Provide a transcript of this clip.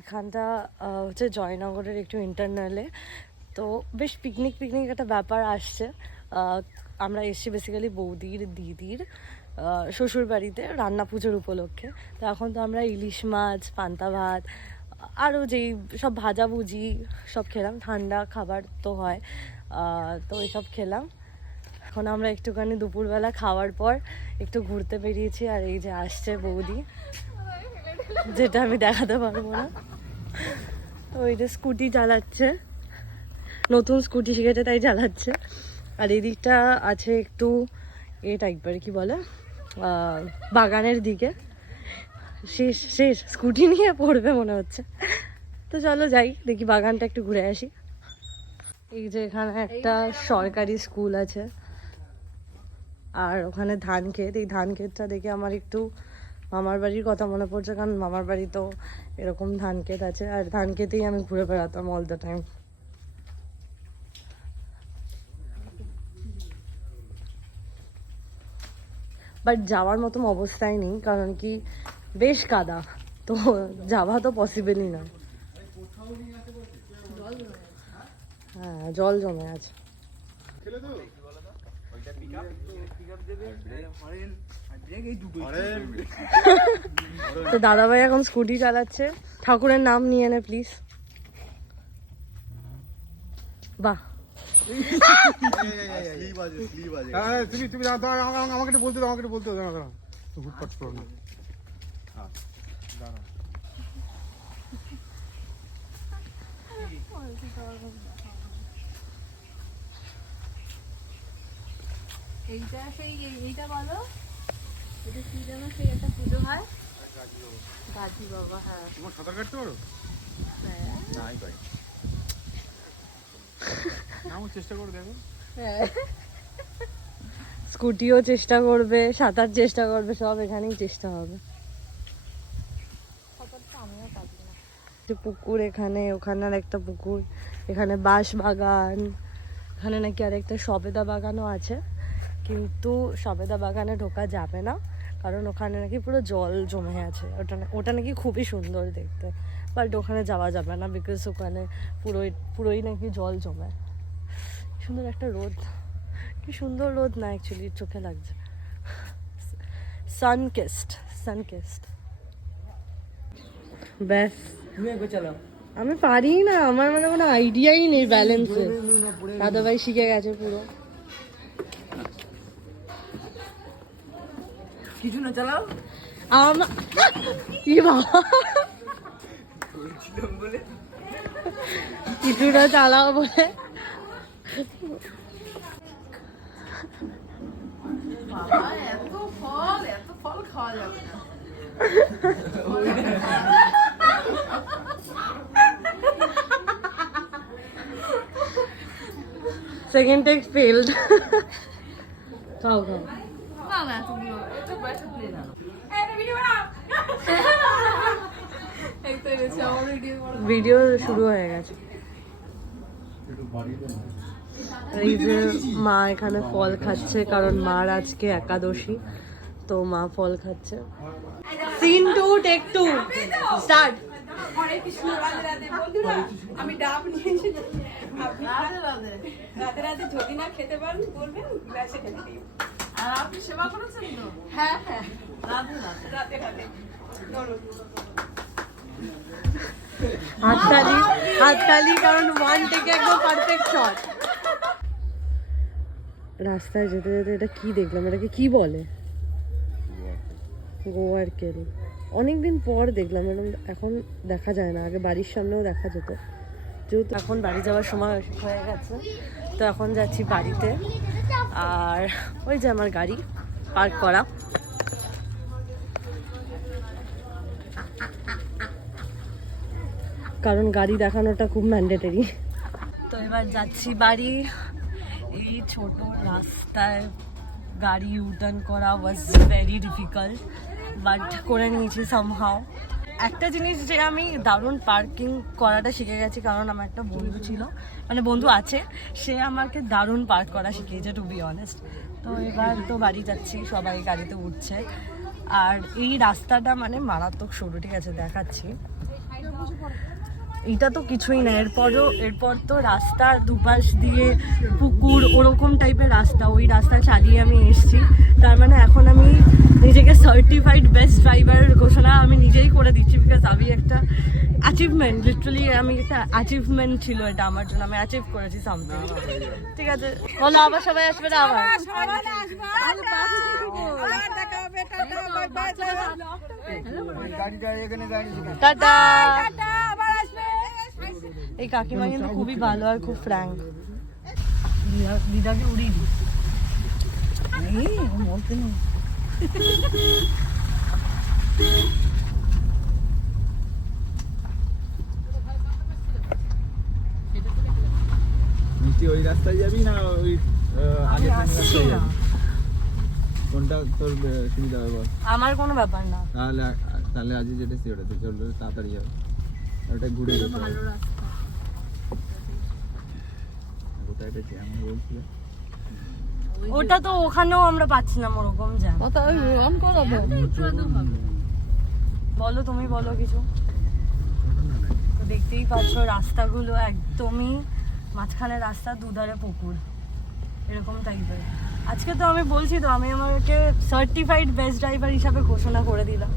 এখানটা হচ্ছে জয়নগরের একটু ইন্টারনালে, তো বেশ পিকনিক একটা ব্যাপার আসছে। আমরা এসছি বেসিক্যালি বৌদির দিদির শ্বশুর বাড়িতে রান্না পুজোর উপলক্ষে। তো এখন তো আমরা ইলিশ মাছ, পান্তা ভাত, আরও যেই সব ভাজাভুজি সব খেলাম, ঠান্ডা খাবার তো হয়, তো এইসব খেলাম। এখন আমরা একটুখানি দুপুরবেলা খাওয়ার পর একটু ঘুরতে বেরিয়েছি। আর এই যে আসছে বৌদি, যেটা আমি দেখাতে পারবো না। ওই যে স্কুটি চালাচ্ছে, নতুন স্কুটি শিখেছে তাই চালাচ্ছে। আর এই দিকটা আছে একটু এ টাইপের, কি বলে, বাগানের দিকে। শেষ শেষ স্কুটি নিয়ে পড়বে মনে হচ্ছে। তো চলো যাই, দেখি বাগানটা একটু ঘুরে আসি। এই যে এখানে একটা সরকারি স্কুল আছে, আর ওখানে ধান ক্ষেত। এই ধান ক্ষেতটা দেখে আমার একটু মামার বাড়ির কথা মনে পড়ছে, কারণ মামার বাড়ি তো এরকম ধান ক্ষেত আছে, আর ধান ক্ষেতেই আমি ঘুরে বেড়াতাম অল দ্য টাইম। বাট যাওয়ার মতো অবস্থায় নেই, কারণ কি বেশ কাদা, তো যাওয়া তো পসিবলই না। হ্যাঁ, জল জমে আছে। তো দাদাভাই এখন স্কুটি চালাচ্ছে। ঠাকুরের নাম নিয়ে নে প্লিজ। বাহ, আমাকে বলতে দাও, আমাকে বলতে দাও না, হুটপাট করো না। এইটা সেই এইটা বলো, এটা কি যেন সেই একটা পুজো হয়, গাজি বাবা। হ্যাঁ, তোমার সাঁতার কাটতে পারো? হ্যাঁ, নাই ভাই, আমার চেষ্টা করে দেখো। হ্যাঁ, স্কুটিও চেষ্টা করবে, সাঁতার চেষ্টা করবে, সব এখানেই চেষ্টা হবে। সাঁতারটা আমিও পারি না। পুকুর এখানে, ওখানে আর একটা পুকুর, এখানে বাঁশ বাগান, এখানে নাকি আর একটা সবেদা বাগানও আছে, কিন্তু সবেদা বাগানে ঢোকা যাবে না, কারণ ওখানে নাকি পুরো জল জমে আছে। ওটা নাকি খুবই সুন্দর দেখতে, বাট ওখানে যাওয়া যাবে না, বিকজ ওখানে পুরোই নাকি জল জমে। সুন্দর একটা রোদ, কি সুন্দর রোদ না, অ্যাকচুয়ালি চোখে লাগছে। সানকেস্ট। ব্যাস, আমি পারি না, আমার মানে কোনো আইডিয়াই নেই ব্যালেন্সে। দাদাভাই শিখে গেছে পুরো। কিছু না চালাও, কি বাবা, কিছুটা চালাও বলে। এত ফল খাওয়া যাবে না। Second take failed. খাও। না না, তুমি এটা বয়স প্লে না। এই তো এসে আমার ভিডিও শুরু হয়ে গেছে। এই যে মা এখানে ফল খাচ্ছে, কারণ মার আজকে একাদশী, তো মা ফল খাচ্ছে। Scene 2 take 2 start. বন্ধুরা, আমি ডাব নিয়েছি। আপনি রাতে রাতে যদি না খেতে পারেন বলবেন, গ্লাসে ঢেলে দিও। আর আপনি সেবা করেছেন তো? হ্যাঁ হ্যাঁ, রাধে রাতে রাতে ধরুন। হাততালি, কারণ 1 টেকে একদম পারফেক্ট শট। রাস্তায় যেতে যেতে এটা কি দেখলাম, এটাকে কি বলে? গোয়ারকেল। অনেকদিন পর দেখলাম, এরকম এখন দেখা যায় না, আগে বাড়ির সামনেও দেখা যেত। যেহেতু এখন বাড়ি যাওয়ার সময় হয়ে গেছে, তো এখন যাচ্ছি বাড়িতে। আর ওই যে আমার গাড়ি পার্ক করা, কারণ গাড়ি দেখানোটা খুব ম্যান্ডেটরি। তো এবার যাচ্ছি বাড়ি। এই ছোট রাস্তায় গাড়ি ইউটার্ন করা ওয়াজ ভেরি ডিফিকাল্ট, বাট করে নিয়েছি সামহাও। একটা জিনিস যে আমি দারুণ পার্কিং করাটা শিখে গেছি, কারণ আমার একটা বন্ধু ছিল, মানে বন্ধু আছে, সে আমাকে দারুণ পার্ক করা শিখিয়েছে, টু বি অনেস্ট। তো এবার তো বাড়ি যাচ্ছি, সবাই গাড়িতে উঠছে। আর এই রাস্তাটা মানে মারাত্মক সরু, ঠিক আছে দেখাচ্ছি। এটা তো কিছুই না, এরপর তো রাস্তার দুপাশ দিয়ে পুকুর ওরকম টাইপের রাস্তা, ওই রাস্তা চালিয়ে আমি এসেছি। তার মানে এখন আমি নিজেকে সার্টিফাইড বেস্ট ড্রাইভারের ঘোষণা আমি নিজেই করে দিচ্ছি, বিকজ আমি একটা অ্যাচিভমেন্ট, লিটারালি আমি একটা অ্যাচিভমেন্ট ছিল এটা আমার জন্য, আমি অ্যাচিভ করেছি সামথিং। ঠিক আছে, বলো আবার সবাই আসবে না? আবার টাটা। এই কাকিমা কিন্তু খুবই ভালো আর খুব ফ্র্যাঙ্ক। দিদাকে উড়িয়ে দিই। মিষ্টি ওই রাস্তায় যাবি না ওই আগে কোনটা তোর সুবিধা হবে বল? আমার কোনো ব্যাপার না। তাহলে আজ যেটা ওটাতে চলবে, তাড়াতাড়ি যাবে, ওটা ঘুরে যেতে হবে। কোথায় পেয়েছি আমি বলছিল, ওটা তো ওখানেও আমরা পাচ্ছিলাম ওরকম জ্যাম। বলো তুমি, বলো কিছু। তো দেখতেই পাচ্ছ রাস্তাগুলো একদমই মাঝখানে রাস্তা, দুধারে পুকুর, এরকম টাইপের। আজকে তো আমি বলছি তো আমি আমাকে সার্টিফাইড বেস্ট ড্রাইভার হিসাবে ঘোষণা করে দিলাম।